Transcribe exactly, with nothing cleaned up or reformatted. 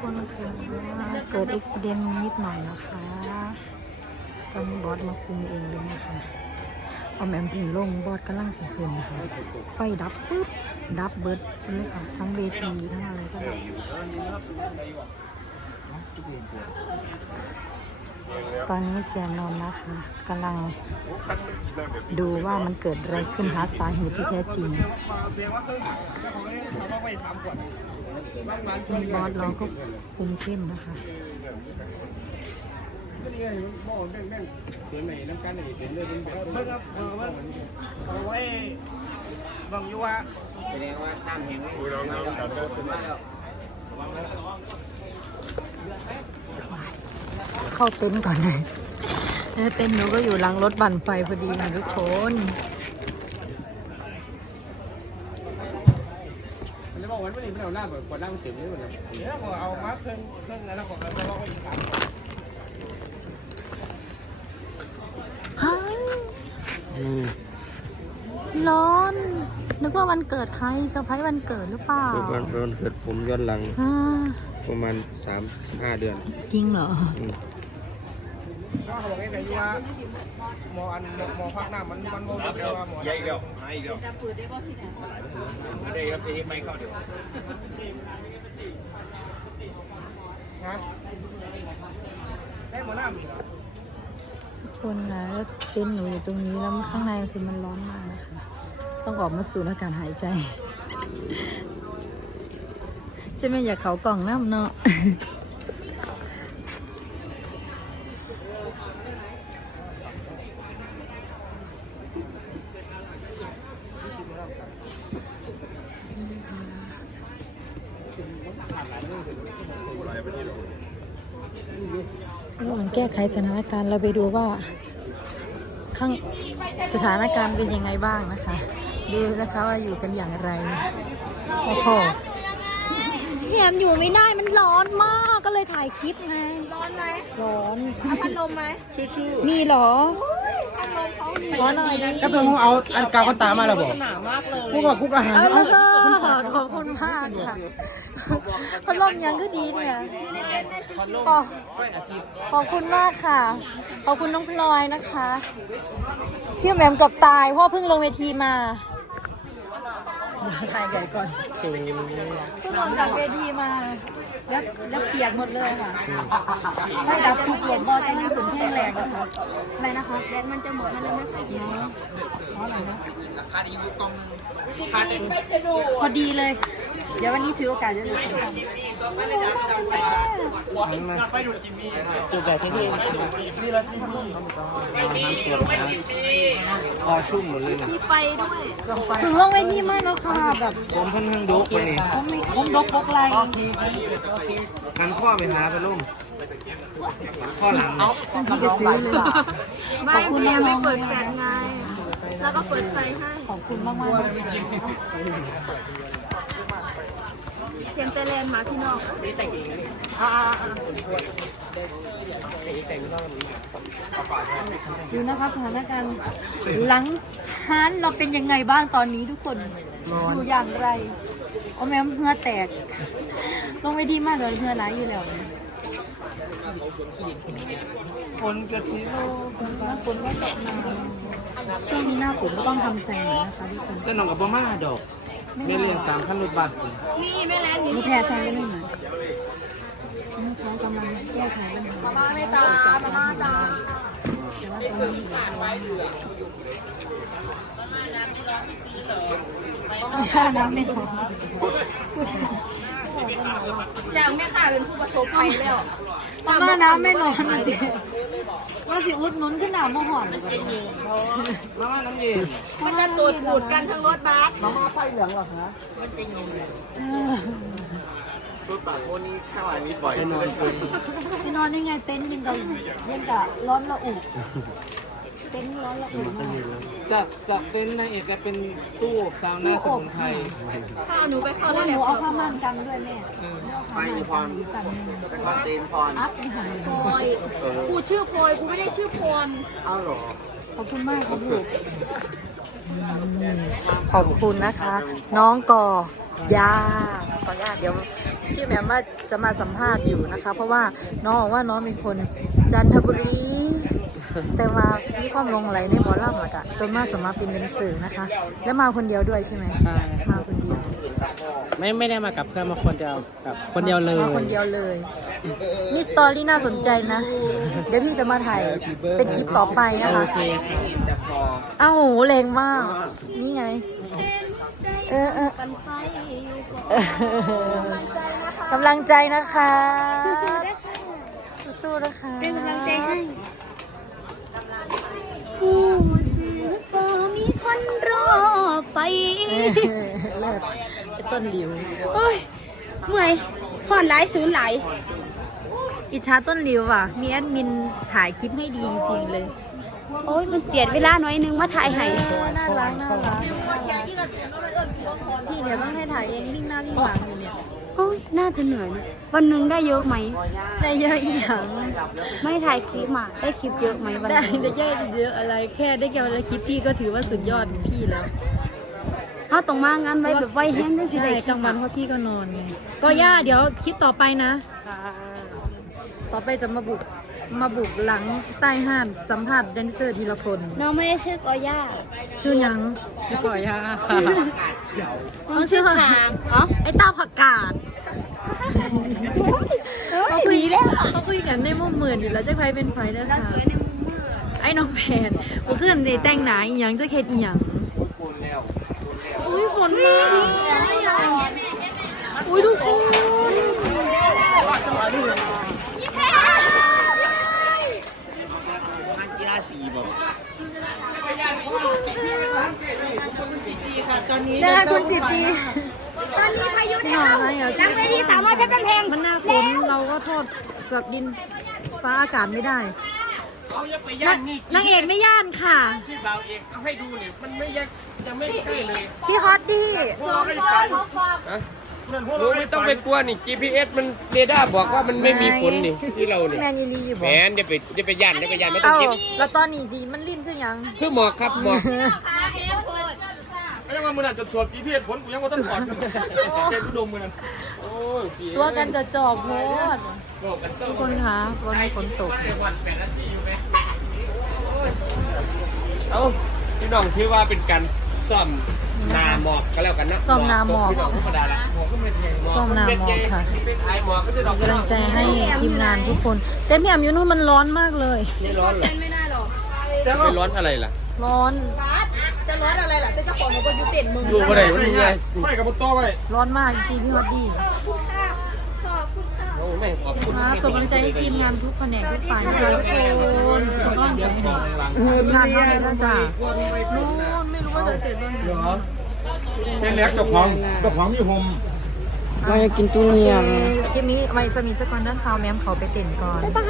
คนค่ะเกิดอุบัติเหตุนิดหน่อยนะคะตอนนี้บอสมาคุมเองเลยนะคะเอาแมมถึงลงบอสกำลังเสียคืนนะคะไฟดับปุ๊บดับเบิดเลยค่ะทั้งเวทีทั้งอะไรก็ดับตอนนี้เสียนนท์นะคะกำลังดูว่ามันเกิดอะไรขึ้นหาสาเหตุที่แท้จริงบอสเราก็คุมเข้มนะคะเอาไว้บางยุวะแสดงว่าตามเห็นเข้าเต็นท์ก่อนเลยเต็นท์หนูก็อยู่หลังรถบั่นไฟพอดีนะทุกคนมันจะบอกวันนี้ไม่เอาหน้าแบบกดหน้ามันถึงนี่หมดเลยเดี๋ยวเราเอามาเครื่องเครื่องแล้วก็เราเราอีกสามร้อนนึกว่าวันเกิดใครเซอร์ไพรส์วันเกิดหรือเปล่าวันวันเกิดผมย้อนหลังประมาณสามห้าเดือนจริงเหรอก็เขาบอกไอ้แต่ว่าหมออันหมอภาคหน้ามันมันโมเดลว่าหมอใหญ่เดียวหายอีกเดียวจะปืนได้ป่ะพี่นะได้ครับที่ไม่เข้าเดี๋ยวฮะได้หมอหน้ามีเหรอทุกคนนะเต็นท์หนูอยู่ตรงนี้แล้วข้างในคือมันร้อนมากนะคะต้องออกมาสูดอากาศหายใจจะไม่อยากเขากล่องน้ำเนาะระหว่างแก้ไขสถานการณ์เราไปดูว่าข้างสถานการณ์เป็นยังไงบ้างนะคะดูนะคะว่าอยู่กันอย่างไรโอ้โหพี่แอมอยู่ไม่ได้มันร้อนมากก็เลยถ่ายคลิปไงร้อนไหมร้อนเอาพัดลมไหมมีเหรอพัดลมเขาดีร้อนหน่อยดิก็เพิ่งเอาอันกาวก็ตามมาแล้วบอกกูบอกกูก็หาเอาเลยขอบคุณมากค่ะพัดลมยังก็ดีเนี่ยขอบคุณมากค่ะขอบคุณน้องพลอยนะคะพี่แหม่มกับตายเพราะเพิ่งลงเวทีมาถ่ายใหญ่ก่อนเพิ่งลงจากเวทีมาแล้วแล้วเปียกหมดเลยค่ะถ้าดับเปียกบอลจะมีผลแช่แรงนะคะอะไรนะคะแดดมันจะหมดมันเลยไม่ค่อยเยอะเพราะอะไรนะราคาดีอยู่กองพาเต็มพอดีเลยเดี๋ยววันนี้ถือโอกาสจะเลยสัมภาษณ์ไปดูจิมมี่จุดแบบที่นี่นี่แล้วที่นี่น้ำตัวนะคอชุ่มหมดเลยนะมีไฟด้วยถึงลงเวทีมากแล้วค่ะแบบผมค่อนข้างดกเลยนี่ผมมีผมดกบกไหลกันข้อไปหาไปลุ่มข้อหลังที่จะซื้อเลยไม่คุณแม่ไม่เปิดแฟลชไงแล้วก็เปิดไฟให้ขอบคุณมากมากเตรียมเตเลนมาพี่น้องดูนะคะสถานการณ์หลังฮันเราเป็นยังไงบ้างตอนนี้ทุกคนดูอย่างไรโอ้แม่เหือแตกลงไปที่มากเลยเหือไหลอยู่แล้วคนกระชิโลฝนก็ตกมาช่วงนี้หน้าฝนก็ต้องทำใจนะคะทุกคนแต่น้องกับบ่มาดอกเบี้ยเลี้ยงสามพันลูกบาทนี่แม่แลนนี่มีแพรใช้ได้ไหมนี่เขากำลังแก้ไขปัญหามาไม่ตามาตาแต่ว่าตอนนี้ค่าน้ำไม่พอจากแม่ค่ะเป็นผู้ประสบภัยแล้วค่าน้ำไม่นอนดิว่าสิอุดนุนขึ้นหนาวมาห่อนมาม่าน้ำเย็นมันจะตูดปูดกันทั้งรถบัสมาม่าไฟเหลืองหรอคะมันจะยิงรถบัสโคนี้ข้างหลังมีบ่อยนอนคุณพี่นอนยังไงเต็นท์ยังกับยังกับร้อนระอุเต็นท์ร้อนระอุมากจากจากเต็นท์นางเอกจะเป็นตู้อบซาวน่าสมุนไพรข้าวหนูไปเข้าแล้วหนูเอาผ้าม่านกันด้วยแม่ไปพรเป็นพรเต็นท์พรพลอยกูชื่อพลอยกูไม่ได้ชื่อพรอ้าวหรอขอบคุณมากครับลูกขอบคุณนะคะน้องก่อย่าก่อย่าเดี๋ยวที่แหม่มว่าจะมาสัมภาษณ์อยู่นะคะ เพราะว่าน้องบอกว่าน้องเป็นคนจันทบุรี แต่มามีความหลงไหลในหมอลำละกะจนมาสามารถเป็นเป็นสื่อนะคะ แล้วมาคนเดียวด้วยใช่ไหมใช่มาคนเดียวไม่ไม่ได้มากับเพื่อนมาคนเดียวกับคนเดียวเลยมาคนเดียวเลยนี่สตอรี่น่าสนใจนะ เดี๋ยวพี่จะมาถ่ายเป็นคลิปต่อไปนะคะโอเคค่ะเอ้าแรงมาก นี่ไง เออเออปันไฟอยู่ก่อนเออกำลังใจนะคะสู้ๆนะคะเป็นกำลังใจให้ผู้สื่อก็มีคนรอไปเออเลิศเป็นต้นหลิวโอ้ยเมื่อยห่อนหลายศูนย์หลายอิจฉาต้นหลิวอ่ะ มีแอดมินถ่ายคลิปให้ดีจริงๆเลยโอ้ยมันเจียดเวลาหน่อยนึงมาถ่ายให้เออน่ารักน่ารักพี่เดี๋ยวต้องให้ถ่ายเองวิ่งหน้าวิ่งหลังอยู่เนี่ยโอ้ยน่าจะเหนื่อยนะวันหนึ่งได้เยอะไหมได้เยอะอีกอย่างไม่ถ่ายคลิปอ่ะได้คลิปเยอะไหมวันได้หนึงได้เยอะเยอะอะไร แค่ได้แค่วันละคลิปพี่ก็ถือว่าสุดยอดพี่แล้วเขาต้องมางานไว้แบบไว้แห้งได้สิใช่ได้กลางวันเพราะพี่ก็นอนไงก็ย่าเดี๋ยวคลิปต่อไปนะ ต่อไปจะมาบุกมาบุกหลังใต้ห้านสัมภาษณ์แดนเซอร์ทีละคนน้องไม่ได้ชื่อกอย่าชื่อหยังพี่ก่อย่าค่ะน้องชื่อขางอ๋อไอ้ตาผักกาดเขาคุยแล้วเขาคุยกันในมุมหมื่นอยู่แล้วจะใครเป็นไฟได้ค่ะไอ้น้องแพนกูขึ้นในแต่งหนาอีหยังจะเค็ดอีหยังอุ้ยฝนมาอุ้ยทุกคนงานกีฬาสีบอกได้คุณจิตดีตอนนี้พายุพี่น้องอะไรอ่ะนักเวทีสาวน้อยเพชรบ้านแพงมันหน้าฝนเราก็โทษสับดินฟ้าอากาศไม่ได้นางนางเอกไม่ย่านค่ะพี่สาวเองเอาให้ดูนี่มันไม่ยังยังไม่ใกล้เลยพี่ฮอตดี้โอ้ไม่ต้องไปกลัวนี่ จี พี เอส มันเรดาร์บอกว่ามันไม่มีฝนนี่ที่เรานี่แมนยีรีอยู่แหมบ่อย่าไปอย่าไปย่านอย่าไปย่านไม่ต้องเอ้าคิดแล้วตอนนี้ดีมันลิ้นคือหยังคือหมอกครับหมอกไอ้ยังว่ามึงอาจจะตรวจ จี พี เอส ผลกูยังว่าต้องถอดเจ็บดมมึงนั่นโอ้ยพี่ตัวกันจะจอบโพดบอกกันเจ้าทุกคนคะวันนี้ฝนตกวันแปดนาทีอยู่ไหมเอ้าพี่น้องถือว่าเป็นการซ่อมนาหมอกก็แล้วกันนะซ่อมนาหมอกพี่น้องธรรมดาละหมอกก็ไม่แพงซ่อมนาหมอกค่ะเป็นไอหมอกก็จะดอกกำลังใจให้ทีมงานทุกคนแต่พี่แอมอยู่นู่นมันร้อนมากเลยไม่ร้อนเหรอไม่ร้อนอะไรล่ะร้อนอยู่บ่ได้มันมีไงไม่กับโต๊ะไว้ร้อนมากจริงๆพี่ฮอตดี้โอ้ไม่ขอบคุณครับส่งกำลังใจให้ทีมงานทุกแผนกทุกฝ่ายนะคะทุกคนทุกคนใจให้งานเท่าไหร่แล้วจ้ะนู่นไม่รู้ว่าจะเสร็จตอนไหนเป็นเล็กเจ้าของเจ้าของมีโฮมเราจะกินตู้เนียมคลิปนี้ไว้สมีสกอนด้านเท้าแมมเขาไปเต้นก่อน